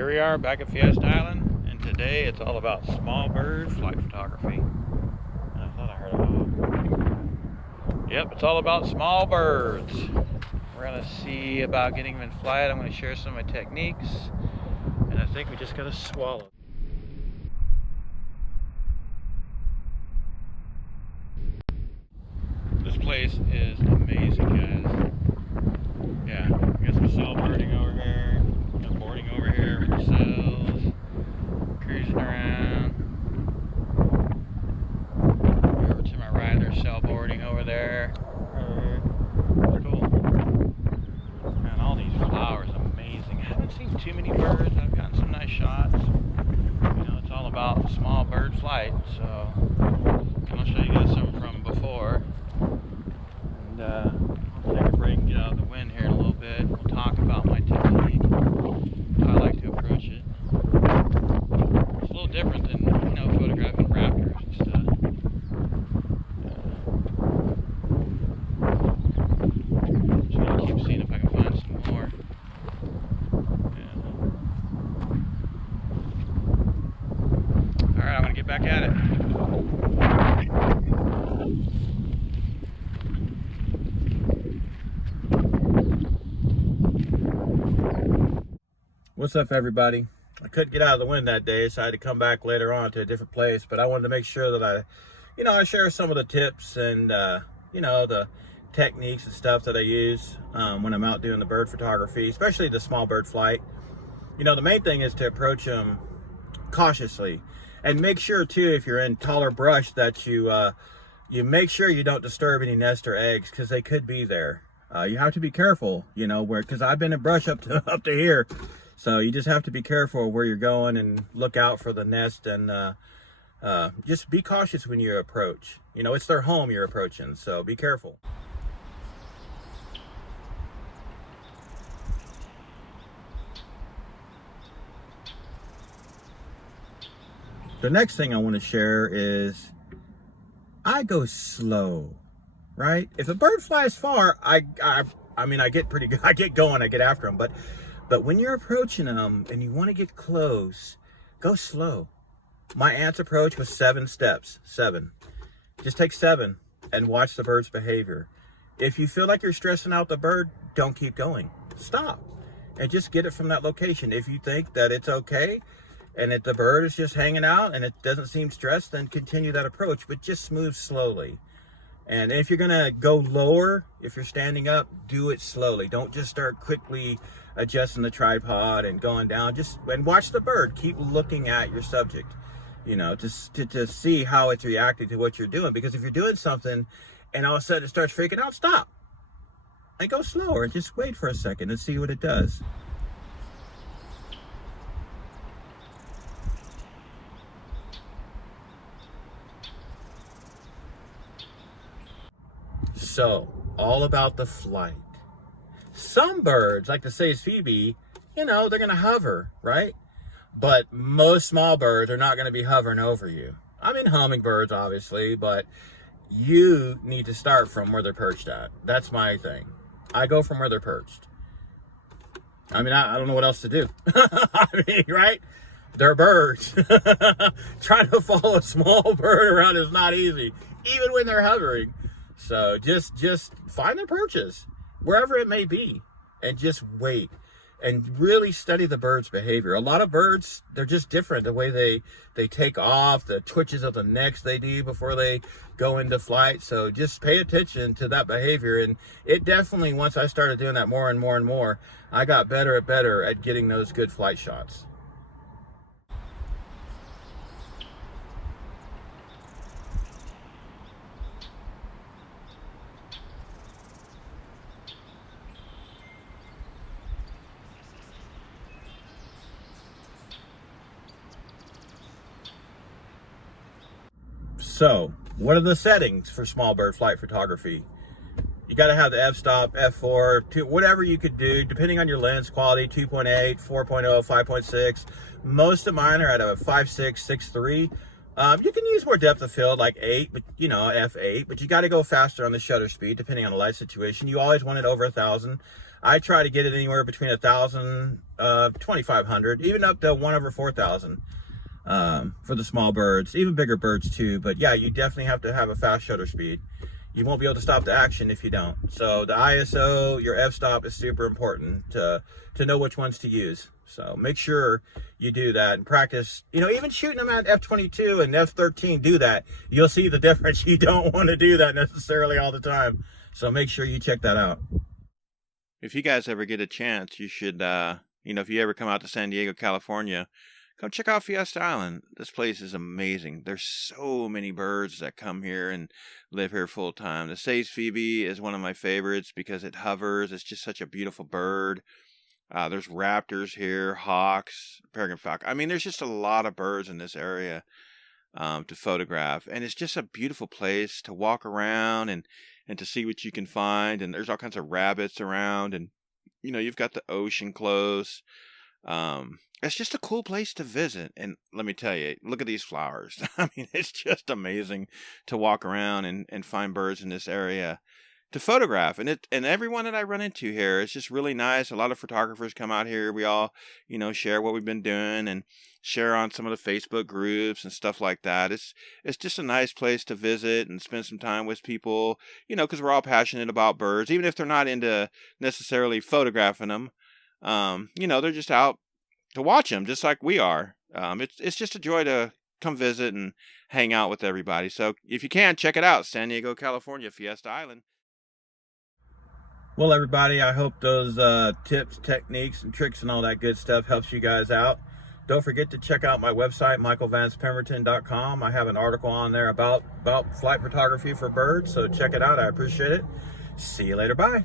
Here we are back at Fiesta Island, and today it's all about small bird flight photography. And I thought I heard a hawk. Yep, it's all about small birds. We're gonna see about getting them in flight. I'm gonna share some of my techniques, and I think we just gotta swallow. This place is amazing, guys. Yeah, we got some cell birding over here, got boarding over here with the cells, cruising around. Over to my right, there's cell boarding over there. It's cool. And all these flowers, amazing. I haven't seen too many birds. I've gotten some nice shots. You know, it's all about small bird flight. So, and I'll show you guys some from before. And I'll take a break and get out of the wind here in a little bit. We'll talk about my technique, how I like to approach it. It's a little different than, you know, photographing raptors and stuff. Just gonna keep seeing if I can find some more. Alright, I'm gonna get back at it. What's up, everybody? I couldn't get out of the wind that day, so I had to come back later on to a different place, but I wanted to make sure that I share some of the tips and the techniques and stuff that I use when I'm out doing the bird photography, especially the small bird flight. You know, the main thing is to approach them cautiously, and make sure too, if you're in taller brush, that you make sure you don't disturb any nest or eggs, because they could be there. You have to be careful, you know, because I've been in brush up to here. So you just have to be careful where you're going and look out for the nest, and just be cautious when you approach. You know, it's their home you're approaching, so be careful. The next thing I want to share is I go slow, right? If a bird flies far, I get pretty good. I get going, I get after them, But when you're approaching them and you want to get close, go slow. My aunt's approach was 7 steps. 7. Just take 7 and watch the bird's behavior. If you feel like you're stressing out the bird, don't keep going. Stop and just get it from that location. If you think that it's okay and that the bird is just hanging out and it doesn't seem stressed, then continue that approach, but just move slowly. And if you're gonna go lower, if you're standing up, do it slowly. Don't just start quickly adjusting the tripod and going down. And watch the bird. Keep looking at your subject, you know, to see how it's reacting to what you're doing. Because if you're doing something and all of a sudden it starts freaking out, stop and go slower and just wait for a second and see what it does. So, all about the flight. Some birds, like the Say's Phoebe, you know, they're going to hover, right? But most small birds are not going to be hovering over you. I mean, hummingbirds, obviously, but you need to start from where they're perched at. That's my thing. I go from where they're perched. I mean, I don't know what else to do. I mean, right? They're birds. Trying to follow a small bird around is not easy, even when they're hovering. So just find their perches, wherever it may be, and just wait and really study the bird's behavior. A lot of birds, they're just different. The way they take off, the twitches of the necks they do before they go into flight. So just pay attention to that behavior. And it definitely, once I started doing that more and more and more, I got better at getting those good flight shots. So, what are the settings for small bird flight photography? You got to have the f-stop, f4, whatever you could do, depending on your lens quality, 2.8, 4.0, 5.6. Most of mine are at a 5.6, 6.3. You can use more depth of field, like 8, but you know, f8, but you got to go faster on the shutter speed, depending on the light situation. You always want it over 1,000. I try to get it anywhere between 1,000, 2,500, even up to 1/4,000 for the small birds, even bigger birds too. But yeah, you definitely have to have a fast shutter speed. You won't be able to stop the action if you don't. So the ISO, your f-stop is super important to know which ones to use. So make sure you do that and practice. You know, even shooting them at f22 and f13, do that. You'll see the difference. You don't want to do that necessarily all the time. So make sure you check that out. If you guys ever get a chance, you should, you know, if you ever come out to San Diego, California, come check out Fiesta Island. This place is amazing. There's so many birds that come here and live here full time. The sage phoebe is one of my favorites because it hovers. It's just such a beautiful bird. There's raptors here, hawks, peregrine falcon. I mean, there's just a lot of birds in this area to photograph. And it's just a beautiful place to walk around and to see what you can find. And there's all kinds of rabbits around. And, you know, you've got the ocean close. It's just a cool place to visit. And let me tell you, look at these flowers. I mean, it's just amazing to walk around and find birds in this area to photograph. And everyone that I run into here, it's just really nice. A lot of photographers come out here. We all, you know, share what we've been doing and share on some of the Facebook groups and stuff like that. It's just a nice place to visit and spend some time with people, you know, because we're all passionate about birds, even if they're not into necessarily photographing them. You know, they're just out to watch them just like we are. It's just a joy to come visit and hang out with everybody. So if you can, check it out. San Diego, California, Fiesta Island. Well, everybody, I hope those tips, techniques, and tricks and all that good stuff helps you guys out. Don't forget to check out my website, michaelvancepemberton.com. I have an article on there about flight photography for birds, so check it out. I appreciate it. See you later. Bye.